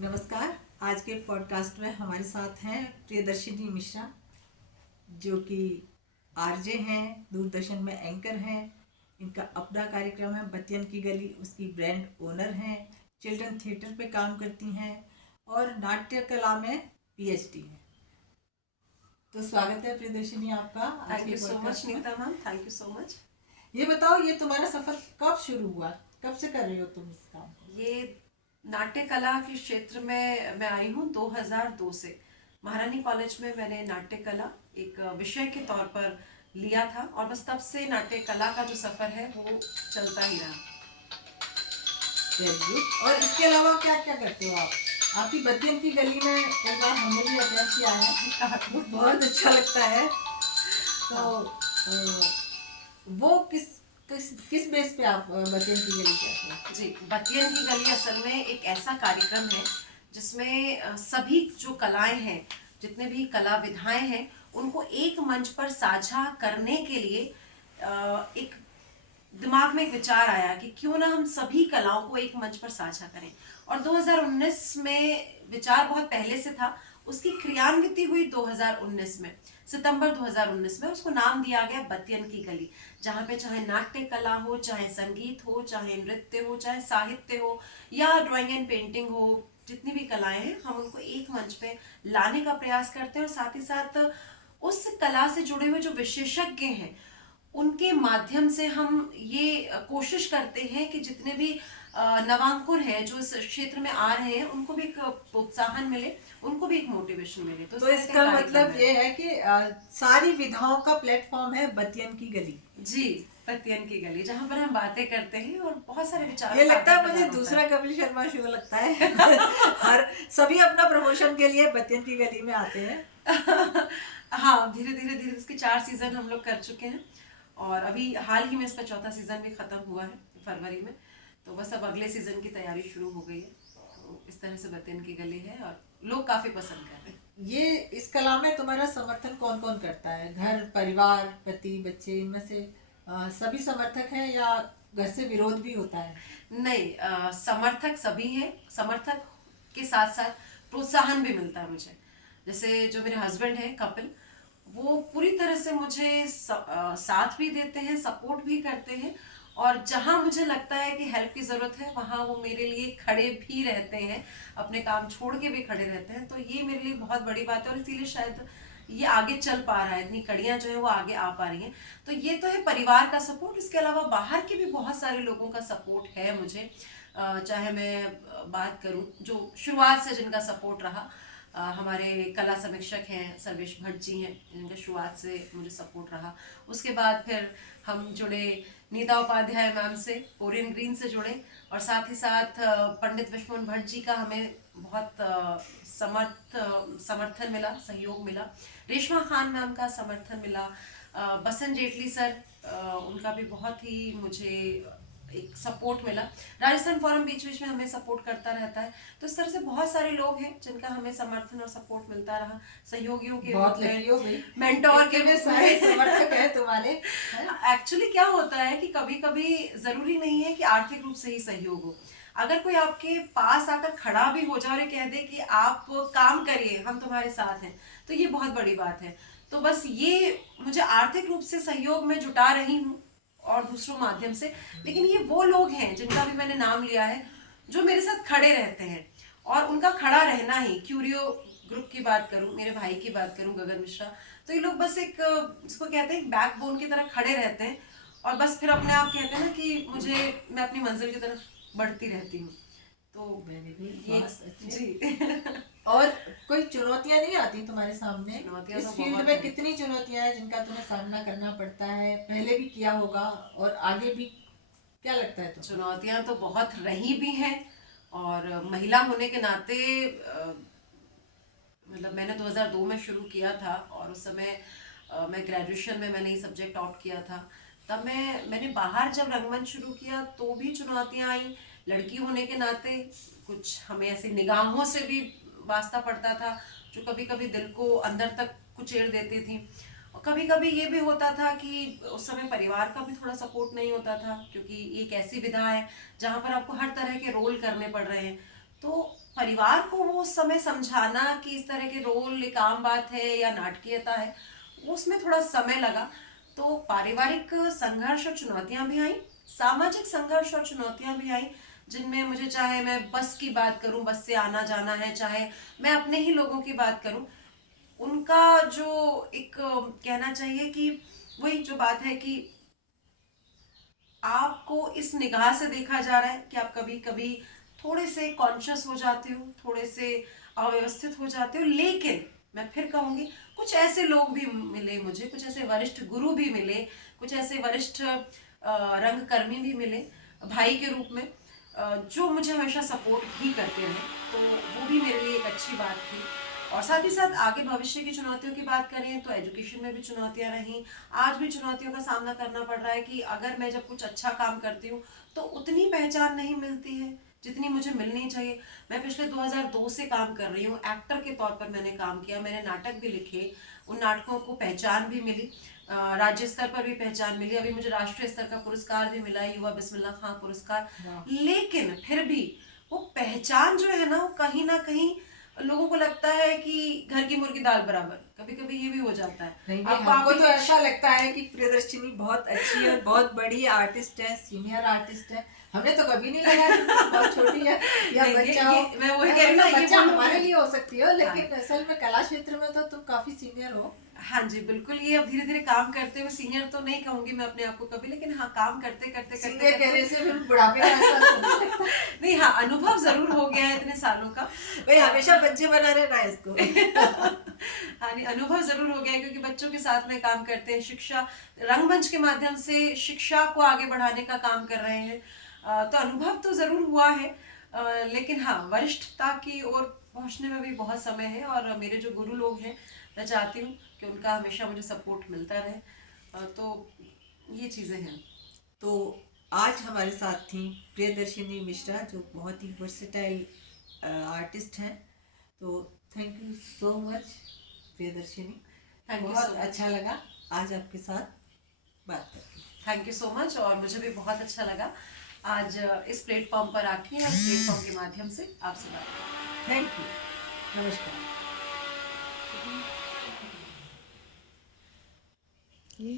नमस्कार। आज के पॉडकास्ट में हमारे साथ हैं प्रियदर्शिनी मिश्रा, जो कि आरजे हैं, दूरदर्शन में एंकर हैं। इनका अपना कार्यक्रम है बतियन की गली, उसकी ब्रांड ओनर हैं। चिल्ड्रन थिएटर पे काम करती हैं और नाट्य कला में पीएचडी है। तो स्वागत है प्रियदर्शिनी आपका आज थैंक के यू सो मच पॉडकास्ट में। Neeta ma'am, thank you so much. ये बताओ, ये तुम्हारा सफर कब शुरू हुआ? कब से कर रहे हो तुम इस काम को? ये नाट्य कला के क्षेत्र में मैं आई हूँ 2002 से। महारानी कॉलेज में मैंने नाट्य कला एक विषय के तौर पर लिया था और बस तब से नाट्य कला का जो सफर है वो चलता ही रहा। Very good. और इसके अलावा क्या क्या करते हो आप? आपकी बतियन की गली में एक बार हमने भी अटेंड किया है, वो बहुत अच्छा लगता है। तो वो किस किस किस बेस पे आप बतियन की गली कहते हैं? जी, बतियन की गली असल में एक ऐसा कार्यक्रम है जिसमें सभी जो कलाएं हैं, जितने भी कला विधाएं हैं, उनको एक मंच पर साझा करने के लिए एक दिमाग में एक विचार आया कि क्यों ना हम सभी कलाओं को एक मंच पर साझा करें। और 2019 में विचार बहुत पहले से था, उसकी क्रियान्विति हुई 2019 में, सितंबर 2019 में। उसको नाम दिया गया बतियन की गली, जहाँ पे चाहे नाट्य कला हो, चाहे संगीत हो, चाहे नृत्य हो, चाहे साहित्य हो या ड्राइंग एंड पेंटिंग हो, जितनी भी कलाएं हैं हम उनको एक मंच पे लाने का प्रयास करते हैं। और साथ ही साथ उस कला से जुड़े हुए जो विशेषज्ञ हैं उनके माध्यम से हम ये कोशिश करते हैं कि जितने भी नवांकुर हैं जो इस क्षेत्र में आ रहे हैं उनको भी एक प्रोत्साहन मिले, उनको भी एक मोटिवेशन मिले। तो इसका मतलब ये है कि सारी विधाओं का प्लेटफॉर्म है बतियन की गली। जी, बतियन की गली, जहाँ पर हम बातें करते हैं और बहुत सारे विचारों ये का लगता है आदान मुझे प्रदान दूसरा होता कपिल शर्मा शो लगता है। हर सभी अपना प्रमोशन के लिए बतियन की गली में आते हैं। है। हाँ, धीरे धीरे धीरे इसके 4 सीजन हम लोग कर चुके हैं और अभी हाल ही में इसका चौथा सीजन भी खत्म हुआ है फरवरी में। तो बस अब अगले सीजन की तैयारी शुरू हो गई है। तो इस तरह से बतियन की गली है और लोग काफी पसंद कर रहे हैं। ये इस कला में तुम्हारा समर्थन कौन कौन करता है? घर परिवार, पति, बच्चे, इनमें से सभी समर्थक हैं या घर से विरोध भी होता है? नहीं, समर्थक सभी हैं। समर्थक के साथ साथ प्रोत्साहन भी मिलता है मुझे। जैसे जो मेरे हस्बैंड हैं कपिल, वो पूरी तरह से मुझे साथ भी देते हैं, सपोर्ट भी करते हैं। और जहां मुझे लगता है कि हेल्प की जरूरत है वहां वो मेरे लिए खड़े भी रहते हैं, अपने काम छोड़ के भी खड़े रहते हैं। तो ये मेरे लिए बहुत बड़ी बात है और इसीलिए शायद ये आगे चल पा रहा है, इतनी कड़ियां जो है वो आगे आ पा रही हैं। तो ये तो है परिवार का सपोर्ट। इसके अलावा बाहर के भी बहुत सारे लोगों का सपोर्ट है मुझे। चाहे मैं बात करूं जो शुरुआत से जिनका सपोर्ट रहा, हमारे कला समीक्षक हैं सर्वेश भट्ट जी हैं, जिनका शुरुआत से मुझे सपोर्ट रहा। उसके बाद फिर हम जुड़े नीता उपाध्याय मैम से, ओरियन ग्रीन से जुड़े। और साथ ही साथ पंडित विश्वमोहन भट्ट जी का हमें बहुत समर्थन मिला, सहयोग मिला। रेशमा खान मैम का समर्थन मिला। बसंत जेटली सर, उनका भी बहुत ही मुझे एक सपोर्ट मिला। राजस्थान फोरम बीच बीच में हमें सपोर्ट करता रहता है। तो इस तरह से बहुत सारे लोग हैं जिनका हमें समर्थन और सपोर्ट मिलता रहा, सहयोगियों के बहुत रूप लकी हो में, गई, मेंटोर के इतने रूप सारे में। समर्थक हैं तुम्हारे। एक्चुअली क्या होता है कि कभी कभी जरूरी नहीं है कि आर्थिक रूप से ही सहयोग हो। अगर कोई आपके पास आकर खड़ा भी हो जाए और ये कह दे कि आप काम करिए, हम तुम्हारे साथ हैं, तो ये बहुत बड़ी बात है। तो बस ये मुझे आर्थिक रूप से सहयोग में जुटा रही हूँ और दूसरों माध्यम से। लेकिन ये वो लोग हैं जिनका भी मैंने नाम लिया है, जो मेरे साथ खड़े रहते हैं और उनका खड़ा रहना ही। क्यूरियो ग्रुप की बात करूं, मेरे भाई की बात करूं गगन मिश्रा, तो ये लोग बस एक जिसको कहते हैं बैकबोन की तरह खड़े रहते हैं और बस फिर अपने आप कहते हैं ना कि मैं अपनी मंजिल की तरफ बढ़ती रहती हूँ। तो ये जी। और कोई चुनौतियां नहीं आती तुम्हारे सामने? चुनौतियां इस तो फील्ड बहुत में है। कितनी चुनौतियां हैं जिनका तुम्हें सामना करना पड़ता है? पहले भी किया होगा और आगे भी, क्या लगता है तुम्हें? चुनौतियां तो बहुत रही भी हैं और महिला होने के नाते मतलब मैंने 2002 में शुरू किया था और उस समय मैं ग्रेजुएशन में मैंने ये सब्जेक्ट ऑप्ट किया था। तब मैंने बाहर जब रंगमंच शुरू किया तो भी चुनौतियां आई। लड़की होने के नाते कुछ हमें ऐसी निगाहों से भी वास्ता पड़ता था जो कभी कभी दिल को अंदर तक कुचेड़ देती थी। और कभी कभी ये भी होता था कि उस समय परिवार का भी थोड़ा सपोर्ट नहीं होता था, क्योंकि ये एक ऐसी विधा है जहाँ पर आपको हर तरह के रोल करने पड़ रहे हैं। तो परिवार को वो उस समय समझाना कि इस तरह के रोल एक आम बात है या नाटकीयता है, उसमें थोड़ा समय लगा। तो पारिवारिक संघर्ष और चुनौतियां भी आई, सामाजिक संघर्ष और चुनौतियां भी आई, जिनमें मुझे, चाहे मैं बस की बात करूं, बस से आना जाना है, चाहे मैं अपने ही लोगों की बात करूं, उनका जो एक कहना चाहिए कि वही जो बात है कि आपको इस निगाह से देखा जा रहा है कि आप कभी कभी थोड़े से कॉन्शियस हो जाते हो, थोड़े से अव्यवस्थित हो जाते हो। लेकिन मैं फिर कहूंगी, कुछ ऐसे लोग भी मिले मुझे, कुछ ऐसे वरिष्ठ गुरु भी मिले, कुछ ऐसे वरिष्ठ रंगकर्मी भी मिले भाई के रूप में, जो मुझे हमेशा सपोर्ट भी करते रहे। तो वो भी मेरे लिए एक अच्छी बात थी। और साथ ही साथ आगे भविष्य की चुनौतियों की बात करें तो एजुकेशन में भी चुनौतियां रहीं, आज भी चुनौतियों का सामना करना पड़ रहा है कि अगर मैं जब कुछ अच्छा काम करती हूँ तो उतनी पहचान नहीं मिलती है जितनी मुझे मिलनी चाहिए। मैं पिछले 2002 से काम कर रही हूँ, एक्टर के तौर पर मैंने काम किया, मैंने नाटक भी लिखे, उन नाटकों को पहचान भी मिली, राज्य स्तर पर भी पहचान मिली, अभी मुझे राष्ट्रीय स्तर का पुरस्कार भी मिला, युवा बिस्मिल्लाह खां पुरस्कार। लेकिन फिर भी वो पहचान जो है ना कहीं लोगों को लगता है कि घर की मुर्गी दाल बराबर, कभी कभी ये भी हो जाता है। नहीं, हमको तो ऐसा लगता है कि प्रियदर्शिनी बहुत अच्छी और बहुत बड़ी आर्टिस्ट है, सीनियर आर्टिस्ट है। हमने तो कभी नहीं लगा कि बहुत छोटी है या बच्चा हो। मैं वही कह रही हूँ, बच्चा हमारे लिए हो सकती हो, लेकिन हाँ। असल में कला क्षेत्र में तो तुम काफी सीनियर हो। हाँ जी बिल्कुल, ये अब धीरे धीरे काम करते हुए, सीनियर तो नहीं कहूंगी मैं अपने आप को कभी, लेकिन हाँ काम करते करते सीनियर कहने से फिर बुढ़ापे में एहसास होने लगता है। नहीं, हाँ अनुभव जरूर हो गया है इतने सालों का। भाई हमेशा बच्चे बना रहना है इसको। हाँ नहीं, अनुभव जरूर हो गया है, क्योंकि बच्चों के साथ में काम करते हैं, शिक्षा रंगमंच के माध्यम से शिक्षा को आगे बढ़ाने का काम कर रहे हैं। तो अनुभव तो जरूर हुआ है, लेकिन हाँ वरिष्ठता की ओर पहुंचने में भी बहुत समय है। और मेरे जो गुरु लोग हैं, मैं चाहती हूँ कि उनका हमेशा मुझे सपोर्ट मिलता रहे। तो ये चीज़ें हैं। तो आज हमारे साथ थी प्रियदर्शिनी मिश्रा, जो बहुत ही वर्सेटाइल आर्टिस्ट हैं। तो thank you so much Priyadarshini, बहुत अच्छा लगा आज आपके साथ बात करके। थैंक यू सो मच, और मुझे भी बहुत अच्छा लगा आज इस प्लेटफॉर्म पर आके और इस प्लेटफॉर्म के माध्यम से आपसे बात करके। थैंक यू, नमस्कार। ये